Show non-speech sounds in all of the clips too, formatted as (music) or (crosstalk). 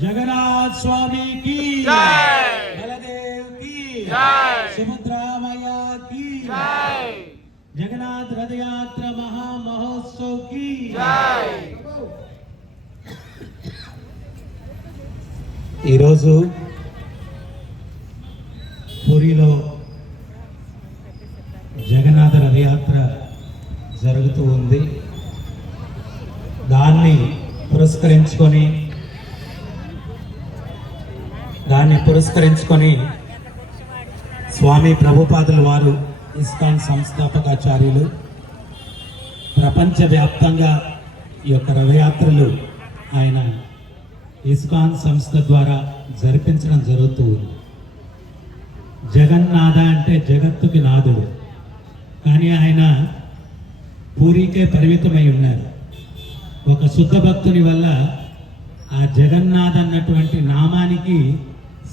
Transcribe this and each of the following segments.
జగన్నాథ్ స్వామి కి. జై. బలదేవ్కి. జై. సుభద్రామయ్య కి. జగన్నాథ్ రథయాత్ర మహా మహోత్సవ్కి. జై. ఈరోజు పూరిలో జగన్నాథ రథయాత్ర జరుగుతూ ఉంది. దాన్ని పురస్కరించుకొని దాన్ని పురస్కరించుకొని స్వామి ప్రభుపాదుల వారు ఇస్కాన్ సంస్థాపకాచార్యులు ప్రపంచవ్యాప్తంగా ఈ యొక్క రథయాత్రలు ఆయన ఇస్కాన్ సంస్థ ద్వారా జరిపించడం జరుగుతూ ఉంది. జగన్నాథ అంటే జగత్తుకి నాథుడు. కానీ ఆయన పూరికే పరిమితమై ఉన్నారు. ఒక శుద్ధ భక్తుని వల్ల ఆ జగన్నాథ్ అన్నటువంటి నామానికి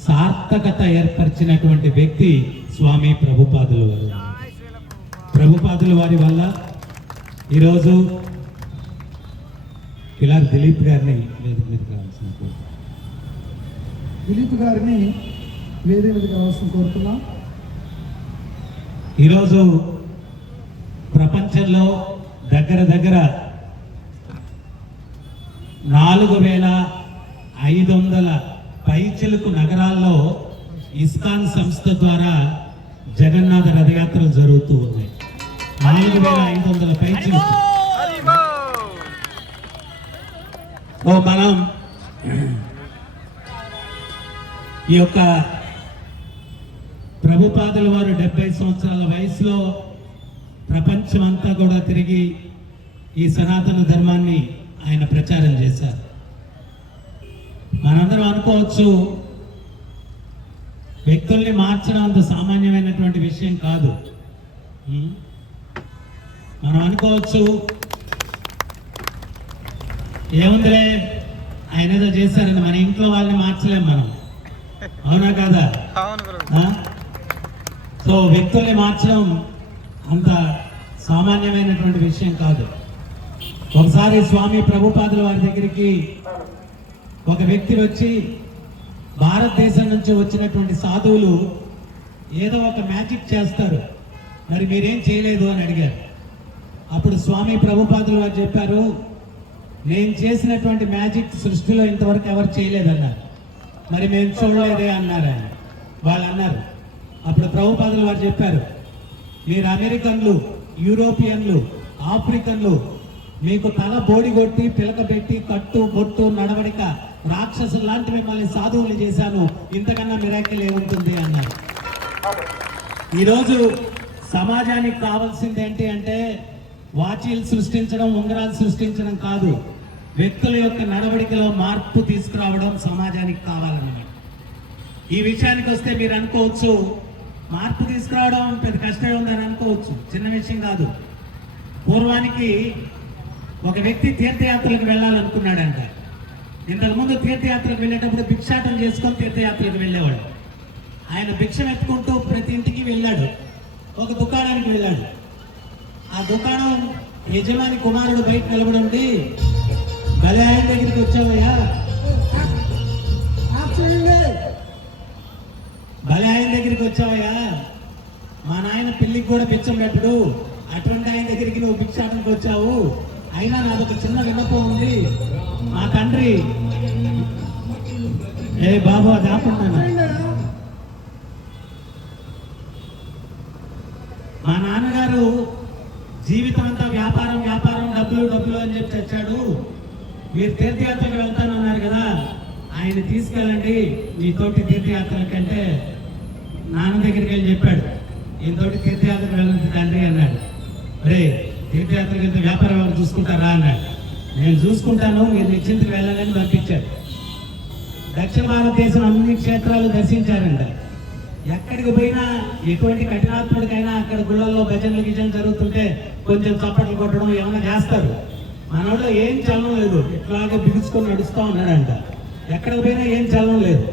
సార్థకత ఏర్పరిచినటువంటి వ్యక్తి స్వామి ప్రభుపాదుల వారు ప్రభుపాదుల వారి వల్ల ఈరోజు కిలార్ దిలీప్ గారిని వేదిక మీదకి రావాల్సిన కోరిక. దిలీప్ గారిని వేదిక మీదకి రావాల్సిన కోరుతున్నాం ఈరోజు ప్రపంచంలో దగ్గర దగ్గర నాలుగు వేల ఐదు వందల పైచిలుకు నగరాల్లో ఇస్కాన్ సంస్థ ద్వారా జగన్నాథ రథయాత్రలు జరుగుతూ ఉన్నాయి. నాలుగు వేల ఐదు వందల పైచిలుకు. ఓ మనం ఈ యొక్క ప్రభుపాదుల వారు డెబ్బై సంవత్సరాల వయసులో ప్రపంచమంతా కూడా తిరిగి ఈ సనాతన ధర్మాన్ని ఆయన ప్రచారం చేశారు. మనందరం అనుకోవచ్చు. వ్యక్తుల్ని మార్చడం అంత సామాన్యమైనటువంటి విషయం కాదు? మనం అనుకోవచ్చు. ఏముందిలే? ఆయన ఏదో చేశారని మన ఇంట్లో వాళ్ళని మార్చలేం మనం. అవునా కాదా? సో వ్యక్తుల్ని మార్చడం అంత సామాన్యమైనటువంటి విషయం కాదు. ఒకసారి స్వామి ప్రభుపాదుల వారి దగ్గరికి ఒక వ్యక్తి వచ్చి భారతదేశం నుంచి వచ్చినటువంటి సాధువులు ఏదో ఒక మ్యాజిక్ చేస్తారు. మరి మీరేం చేయలేదు అని అడిగారు. అప్పుడు స్వామి ప్రభుపాదులు వారు చెప్పారు నేను చేసినటువంటి మ్యాజిక్ సృష్టిలో ఇంతవరకు ఎవరు చేయలేదన్నారు. మరి మేము చూడలేదే అన్నారు ఆయన. వాళ్ళు అన్నారు. అప్పుడు ప్రభుపాదులు వారు చెప్పారు మీరు అమెరికన్లు యూరోపియన్లు ఆఫ్రికన్లు మీకు తల బోడి కొట్టి పిలక పెట్టి కట్టు బొట్టు నడవడిక రాక్షసులు లాంటి మిమ్మల్ని సాధువులు చేశాను. ఇంతకన్నా మిరాకిల్ ఏముంటుంది అన్నారు ఈరోజు సమాజానికి కావాల్సింది ఏంటి అంటే వాచీలు సృష్టించడం ఉంగరాలు సృష్టించడం కాదు. వ్యక్తుల యొక్క నడవడికలో మార్పు తీసుకురావడం సమాజానికి కావాలన్నమాట. ఈ విషయానికి వస్తే మీరు అనుకోవచ్చు మార్పు తీసుకురావడం పెద్ద కష్టమే ఉందని అనుకోవచ్చు. చిన్న విషయం కాదు. పూర్వానికి ఒక వ్యక్తి తీర్థయాత్రలకు వెళ్ళాలనుకున్నాడంట. ఇంతకుముందు తీర్థయాత్రకు వెళ్ళేటప్పుడు భిక్షాటం చేసుకొని తీర్థయాత్రకు వెళ్ళేవాడు. ఆయన భిక్షం ఎత్తుకుంటూ ప్రతి ఇంటికి వెళ్ళాడు. ఒక దుకాణానికి వెళ్ళాడు. ఆ దుకాణం యజమాని కుమారుడు బయట నిలబడి ఉండి భలే ఆయన దగ్గరికి వచ్చావయ్యా. భలే ఆయన దగ్గరికి వచ్చావయ్యా. మా నాయన పెళ్ళికి కూడా పిచ్చం పెట్టడు. అటువంటి ఆయన దగ్గరికి నువ్వు భిక్షాటంకి వచ్చావు. అయినా నాదొక చిన్న విన్నపం ఉంది. మా తండ్రి. ఏ బాబు అది ఆపండి మా నాన్నగారు జీవితం అంతా వ్యాపారం వ్యాపారం డబ్బులు డబ్బులు అని చెప్పి తెచ్చాడు మీరు తీర్థయాత్రకు వెళ్తానన్నారు కదా ఆయన తీసుకెళ్ళండి. మీతోటి తీర్థయాత్ర కంటే నాన్న దగ్గరికి వెళ్ళి చెప్పాడు. ఈతోటి తీర్థయాత్రకు వెళ్ళండి తండ్రి అన్నాడు. రే తీర్థయాత్రకి వెళ్తే వ్యాపారం ఎవరు చూసుకుంటారా? అన్నాడు. నేను చూసుకుంటాను మీరు నిశ్చింతకు వెళ్ళాలని పంపించారు. దక్షిణ భారతదేశం అన్ని క్షేత్రాలు దర్శించారంట. ఎక్కడికి పోయినా ఎటువంటి కఠినాత్ముడికైనా అక్కడ గుళ్ళల్లో భజనలు గిజనలు జరుగుతుంటే కొంచెం చప్పట్లు కొట్టడం ఏమైనా చేస్తారు. మనలో ఏం చలనం లేదు. ఇట్లాగే బిగుసుకొని నడుస్తూ ఉన్నాడంట ఎక్కడికి పోయినా ఏం చలనం లేదు.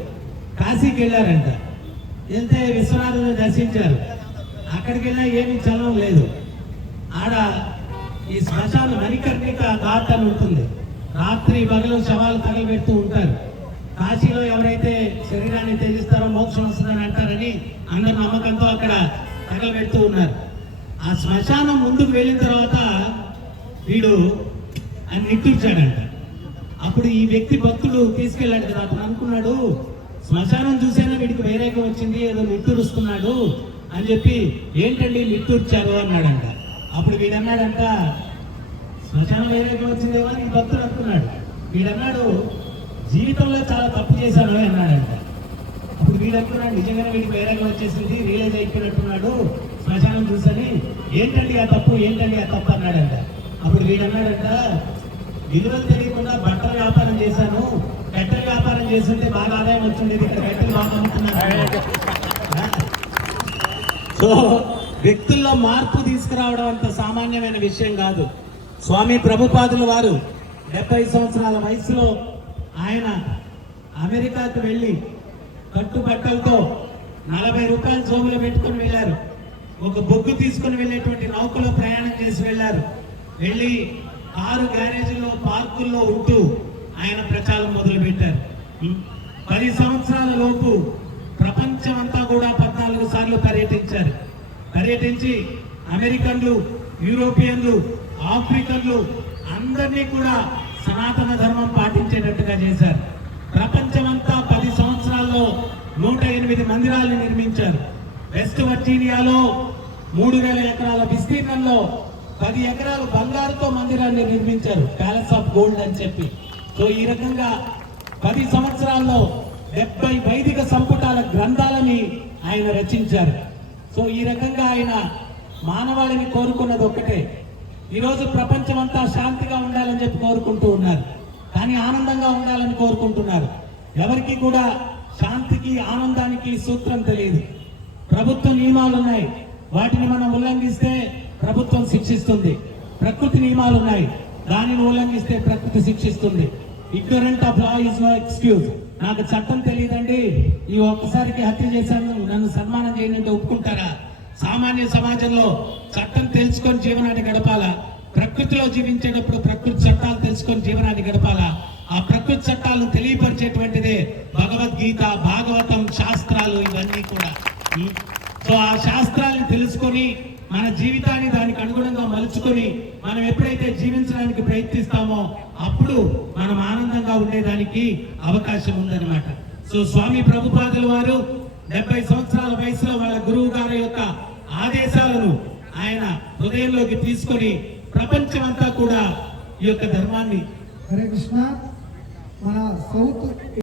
కాశీకి వెళ్ళారంట. వెళ్తే విశ్వనాథుని దర్శించారు. అక్కడికి వెళ్ళినా ఏమీ చలనం లేదు. ఆడ ఈ శ్మశాన మణికర్ణిక ఘాట్ అని ఉంటుంది. రాత్రి పగలు శవాలు తగలబెడుతూ ఉంటారు. కాశీలో ఎవరైతే శరీరాన్ని త్యజిస్తారో మోక్షం వస్తుందని అంటారని అందరి నమ్మకంతో అక్కడ తగలబెడుతూ ఉన్నారు. ఆ శ్మశానం ముందుకు వెళ్ళిన తర్వాత వీడు అని నిట్టూర్చాడంట. అప్పుడు ఈ వ్యక్తి భక్తుడు తీసుకెళ్ళాడు కదా అతను అనుకున్నాడు శ్మశానం చూసేనా వీడికి వేరేగా వచ్చింది ఏదో నిట్టూరుస్తున్నాడు అని చెప్పి ఏంటండి నిట్టూర్చారు? అన్నాడంట. అప్పుడు వీడన్నాడంట శ్మశానం వేరేగా వచ్చిందేమో అని భక్తుడు అనుకున్నాడు. వీడన్నాడు జీవితంలో చాలా తప్పు చేశాను అని అన్నాడంట. అప్పుడు వీడు అనుకున్నాడు నిజంగానే వీడికి వేరేగా వచ్చేసింది? రియలైజ్ అయిపోయినట్టున్నాడు శ్మశానం చూసని. ఏంటండి ఆ తప్పు? ఏంటండి ఆ తప్పు? అన్నాడంట. అప్పుడు వీడు అన్నాడంట విలువలు తెలియకుండా బట్టల వ్యాపారం చేశాను. కట్టెల వ్యాపారం చేస్తుంటే బాగా ఆదాయం వచ్చిండేది ఇక్కడ కట్టెలు బాగా అమ్ముతున్నాను. (laughs) సో వ్యక్తుల్లో మార్పు తీసుకురావడం అంత సామాన్యమైన విషయం కాదు. స్వామి ప్రభుపాదులు వారు డెబ్బై సంవత్సరాల వయసులో ఆయన అమెరికాకు వెళ్ళి కట్టుబట్టలతో నలభై రూపాయలు జోబులు పెట్టుకొని వెళ్ళారు. ఒక బొగ్గు తీసుకొని వెళ్ళేటువంటి నౌకలో ప్రయాణం చేసి వెళ్ళారు. వెళ్ళి కారు గ్యారేజీలో పార్కుల్లో ఉంటూ ఆయన ప్రచారం మొదలుపెట్టారు. పది సంవత్సరాల లోపు ప్రపంచమంతా అంతా కూడా పద్నాలుగు సార్లు పర్యటించారు పర్యటించి అమెరికన్లు యూరోపియన్లు ఆఫ్రికన్లు అందరినీ కూడా సనాతన ధర్మం పాటించేటట్టుగా చేశారు. ప్రపంచమంతా పది సంవత్సరాల్లో నూట ఎనిమిది మందిరాలను నిర్మించారు. వెస్ట్ వర్జీనియాలో మూడు వేల ఎకరాల విస్తీర్ణంలో పది ఎకరాలు బంగారుతో మందిరాన్ని నిర్మించారు. ప్యాలెస్ ఆఫ్ గోల్డ్ అని చెప్పి. సో ఈ రకంగా పది సంవత్సరాల్లో డెబ్బై వైదిక సంపుటాల గ్రంథాలని ఆయన రచించారు. సో ఈ రకంగా ఆయన మానవాళిని కోరుకున్నది ఒక్కటే. ఈరోజు ప్రపంచం అంతా శాంతిగా ఉండాలని చెప్పి కోరుకుంటూ ఉన్నారు. కానీ ఆనందంగా ఉండాలని కోరుకుంటున్నారు. ఎవరికి కూడా శాంతికి ఆనందానికి సూత్రం తెలియదు. ప్రభుత్వ నియమాలు ఉన్నాయి. వాటిని మనం ఉల్లంఘిస్తే ప్రభుత్వం శిక్షిస్తుంది. ప్రకృతి నియమాలు ఉన్నాయి. దానిని ఉల్లంఘిస్తే ప్రకృతి శిక్షిస్తుంది. Ignorant of law is no excuse నాకు చట్టం తెలియదండి. ఈ ఒక్కసారికి హత్య చేశాను. నన్ను సన్మానం చేయనంటే ఒప్పుకుంటారా? సామాన్య సమాజంలో చట్టం తెలుసుకొని జీవనాన్ని గడపాలా? ప్రకృతిలో జీవించేటప్పుడు ప్రకృతి చట్టాలు తెలుసుకొని జీవనాన్ని గడపాలా? ఆ ప్రకృతి చట్టాలను తెలియపరిచేటువంటిదే భగవద్గీత భాగవతం శాస్త్రాలు ఇవన్నీ కూడా. సో ఆ శాస్త్రాలను తెలుసుకొని మన జీవితాన్ని దానికి అనుగుణంగా మలుచుకొని మనం ఎప్పుడైతే జీవించడానికి ప్రయత్నిస్తామో అప్పుడు మనం ఆనందంగా ఉండేదానికి అవకాశం ఉందన్నమాట. సో స్వామి ప్రభుపాదుల వారు డెబ్బై సంవత్సరాల వయసులో వాళ్ళ గురువు గారి యొక్క ఆదేశాలను ఆయన హృదయంలోకి తీసుకొని ప్రపంచమంతా కూడా ఈ యొక్క ధర్మాన్ని హరే కృష్ణ మన సౌత్